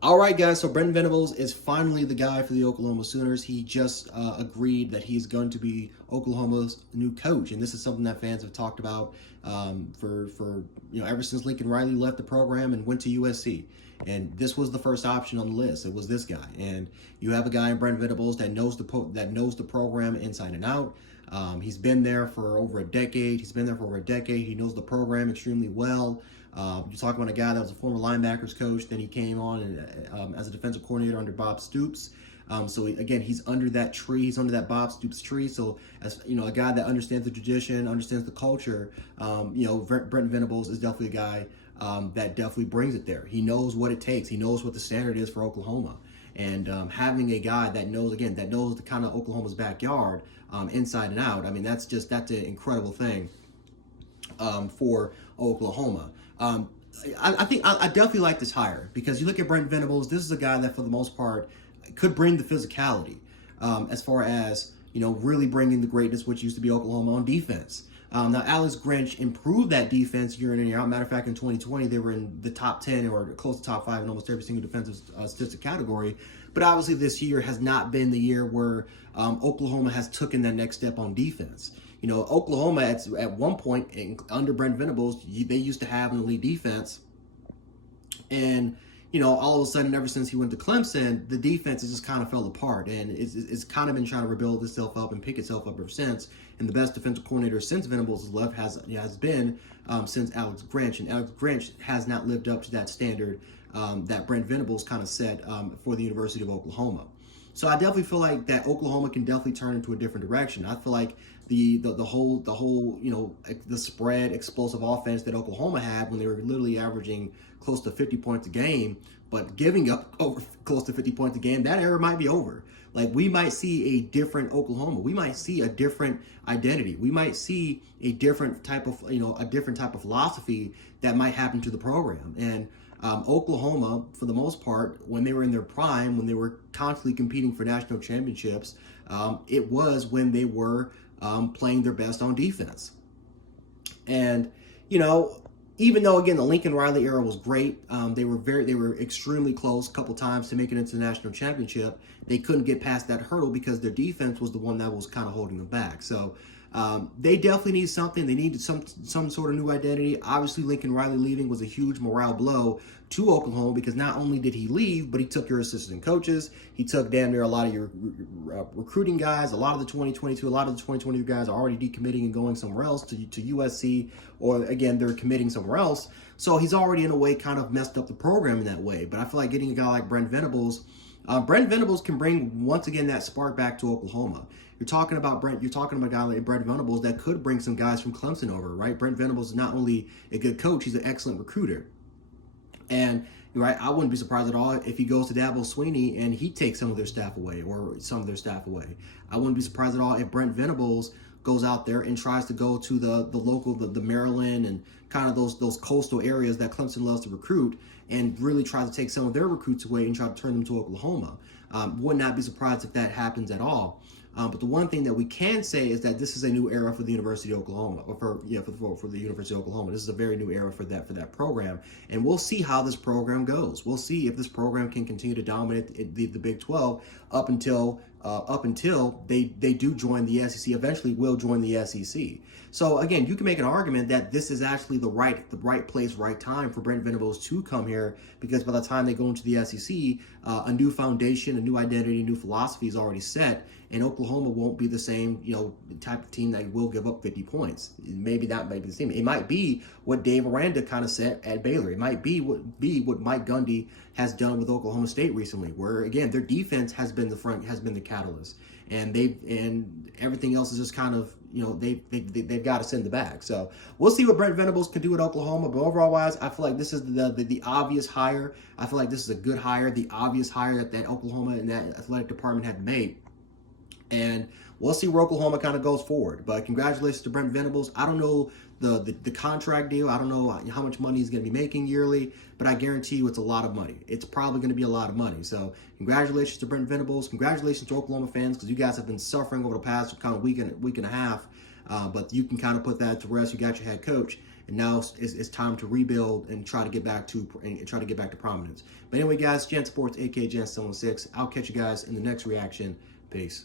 All right, guys. So Brent Venables is finally the guy for the Oklahoma Sooners. He just agreed that he's going to be Oklahoma's new coach, and this is something that fans have talked about for ever since Lincoln Riley left the program and went to USC. And this was the first option on the list. It was this guy, and you have a guy in Brent Venables that knows the program inside and out. He's been there for over a decade. He knows the program extremely well. You're talking about a guy that was a former linebackers coach. Then he came on as a defensive coordinator under Bob Stoops. Again, he's under that tree. He's under that Bob Stoops tree. So, as you know, a guy that understands the tradition, understands the culture. Brent Venables is definitely a guy that definitely brings it there. He knows what it takes. He knows what the standard is for Oklahoma. And having a guy that knows the kind of Oklahoma's backyard inside and out. I mean, that's an incredible thing for Oklahoma. I definitely like this hire because you look at Brent Venables. This is a guy that, for the most part, could bring the physicality as far as really bringing the greatness which used to be Oklahoma on defense. Now, Alex Grinch improved that defense year in and year out. Matter of fact, in 2020, they were in the top 10 or close to top 5 in almost every single defensive statistic category. But obviously, this year has not been the year where Oklahoma has taken that next step on defense. Oklahoma at one point under Brent Venables, they used to have an elite defense. And, all of a sudden, ever since he went to Clemson, the defense has just kind of fell apart. And it's kind of been trying to rebuild itself up and pick itself up ever since. And the best defensive coordinator since Venables has left has been since Alex Grinch. And Alex Grinch has not lived up to that standard that Brent Venables kind of set for the University of Oklahoma. So I definitely feel like that Oklahoma can definitely turn into a different direction. I feel like the whole the spread explosive offense that Oklahoma had when they were literally averaging close to 50 points a game, but giving up over close to 50 points a game, that era might be over. Like, we might see a different Oklahoma. We might see a different identity. We might see a different type of philosophy that might happen to the program. And Oklahoma, for the most part, when they were in their prime, when they were constantly competing for national championships, it was when they were playing their best on defense. And, even though, again, the Lincoln Riley era was great, they were extremely close a couple times to making it to the national championship. They couldn't get past that hurdle because their defense was the one that was kind of holding them back. So they definitely need something. They needed some sort of new identity. Obviously, Lincoln Riley leaving was a huge morale blow to Oklahoma because not only did he leave, but he took your assistant coaches. He took damn near a lot of your recruiting guys. A lot of the 2020 guys are already decommitting and going somewhere else to USC, or again, they're committing somewhere else. So he's already in a way kind of messed up the program in that way. But I feel like getting a guy like Brent Venables can bring once again that spark back to Oklahoma. You're talking about a guy like Brent Venables that could bring some guys from Clemson over, right? Brent Venables is not only a good coach, he's an excellent recruiter. And right, I wouldn't be surprised at all if he goes to Dabo Swinney and he takes some of their staff away. I wouldn't be surprised at all if Brent Venables goes out there and tries to go to the local, the Maryland and kind of those coastal areas that Clemson loves to recruit, and really try to take some of their recruits away and try to turn them to Oklahoma. Would not be surprised if that happens at all. But the one thing that we can say is that this is a new era for the University of Oklahoma, for the University of Oklahoma. This is a very new era for that program, and we'll see how this program goes. We'll see if this program can continue to dominate the Big 12 up until they do join the SEC. Eventually, will join the SEC. So again, you can make an argument that this is actually the right place, right time for Brent Venables to come here, because by the time they go into the SEC, a new foundation, a new identity, a new philosophy is already set, and Oklahoma won't be the same, type of team that will give up 50 points. Maybe that might be the same. It might be what Dave Aranda kind of said at Baylor. It might be what Mike Gundy has done with Oklahoma State recently, where again their defense has been the catalyst, and everything else is just kind of they've got to send the bag. So we'll see what Brent Venables can do at Oklahoma. But overall wise, I feel like this is the obvious hire. I feel like this is a good hire, the obvious hire that Oklahoma and that athletic department had made. And we'll see where Oklahoma kind of goes forward. But congratulations to Brent Venables. I don't know the contract deal. I don't know how much money he's going to be making yearly, but I guarantee you it's a lot of money. It's probably going to be a lot of money. So congratulations to Brent Venables. Congratulations to Oklahoma fans, because you guys have been suffering over the past kind of week and a half. But you can kind of put that to rest. You got your head coach. and now it's time to rebuild and try to get back to prominence. But anyway, guys, Gent Sports, aka Gent 716. I'll catch you guys in the next reaction. Peace.